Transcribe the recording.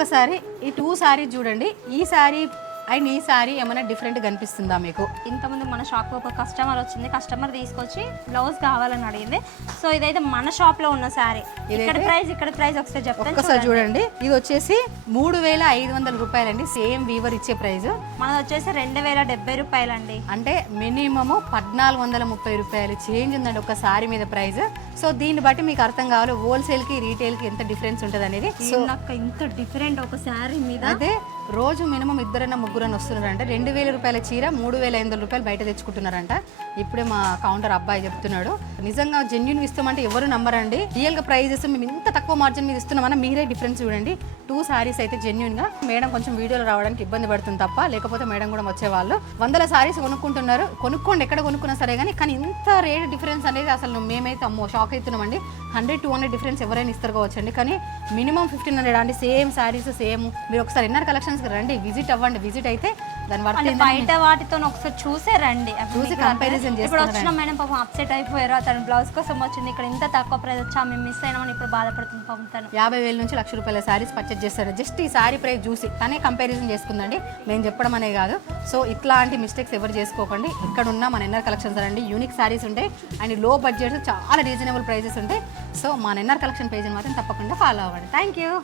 ఒక్కసారి ఈ టూ సారీ చూడండి. ఈ సారీ అండ్ ఈ సారీ ఏమైనా డిఫరెంట్ కనిపిస్తుందా మీకు? ఇంతకుముందు మన షాప్కి ఒక కస్టమర్ వచ్చింది. కస్టమర్ తీసుకొచ్చి బ్లౌజ్ కావాలని అడిగింది. సో ఇదైతే మన షాప్లో ఉన్న శారీ ఇక్కడ ప్రైస్ ఇక్కడ ప్రైస్ ఒకసారి చెప్తాను ఒక్కసారి చూడండి. ఇది వచ్చేసి మూడు వేల ఐదు వందల రూపాయలండి. సేమ్ వీవర్ ఇచ్చే ప్రైస్ మనది వచ్చేసి రెండు వేల డెబ్బై రూపాయలండి. అంటే మినిమము పద్నాలుగు వందల ముప్పై రూపాయలు. చేంజ్ ఉందండి ఒక సారీ మీద ప్రైస్ సో దీన్ని బట్టి మీకు అర్థం కావాలి హోల్సేల్కి రీటైల్కి ఎంత డిఫరెన్స్ ఉంటుంది అనేది ఇంత డిఫరెంట్ ఒక శారీ మీద? అదే రోజు మినిమం ఇద్దరైనా ముగ్గురన్నా వస్తున్నారంట. రెండు వేల రూపాయల చీర మూడు వేల ఐదు వందల రూపాయలు బయట తెచ్చుకుంటున్నారంట. ఇప్పుడే మా కౌంటర్ అబ్బాయి చెప్తున్నాడు. నిజంగా జెన్యున్ ఇస్తామంటే ఎవరు నమ్మరండి. రియల్గా ప్రైజెస్ మేము ఇంత తక్కువ మార్జిన్ మీద ఇస్తున్నామన్నా మీరే డిఫరెన్స్ చూడండి. టూ సారీస్ అయితే జెన్యున్గా మేడం కొంచెం వీడియోలో రావడానికి ఇబ్బంది పడుతుంది తప్ప లేకపోతే మేడం కూడా వచ్చేవాళ్ళు. వందల సారీస్ కొనుక్కుంటున్నారు. కొనుక్కోండి ఎక్కడ కొనుక్కున్నా సరే కానీ కానీ ఇంత రేట్ డిఫరెన్స్ అనేది అసలు మేమైతే అమ్మో షాక్ అవుతున్నామండి. హండ్రెడ్ టూ హండ్రెడ్ డిఫరెన్స్ ఎవరైనా ఇస్తారు కావచ్చండి. కానీ మినిమం ఫిఫ్టీన్ హండ్రెడ్ అండి. సేమ్ సారీస్ సేమ్ మీరు ఒకసారి ఎన్ఆర్ కలెక్షన్స్కి రండి విజిట్ అవ్వండి విజిట్ అయితే దాని బయట వాటితో ఒకసారి చూసే రండి. చూసి అర్థం- ఇప్పుడు వచ్చిన మేడం పాపం అప్సెట్ అయిపోయారు తను బ్లౌజ్ కోసం వచ్చింది. ఇక్కడ ఇంత తక్కువ ప్రైస్ వచ్చా మేము మిస్ అయినామని ఇప్పుడు బాధపడుతుంది పాపం తను. యాభై వేల నుంచి లక్ష రూపాయల శారీస్ పర్చేజ్ చేస్తారు జస్ట్ ఈ సారీ ప్రైస్ చూసి తనే కంపారిజన్ చేసుకుందండి. మేము చెప్పడం అనే కాదు. సో ఇట్లాంటి మిస్టేక్స్ ఎవరు చేసుకోకండి. ఇక్కడ ఉన్న మన ఎన్ఆర్ కలెక్షన్స్ అండి యూనిక్ సారీస్ ఉంటాయి అండ్లో బడ్జెట్ చాలా రీజనబుల్ ప్రైజెస్ ఉంటాయి సో మన ఎన్ఆర్ కలెక్షన్ పేజ్ని మాత్రం తప్పకుండా ఫాలో అవ్వండి. Thank you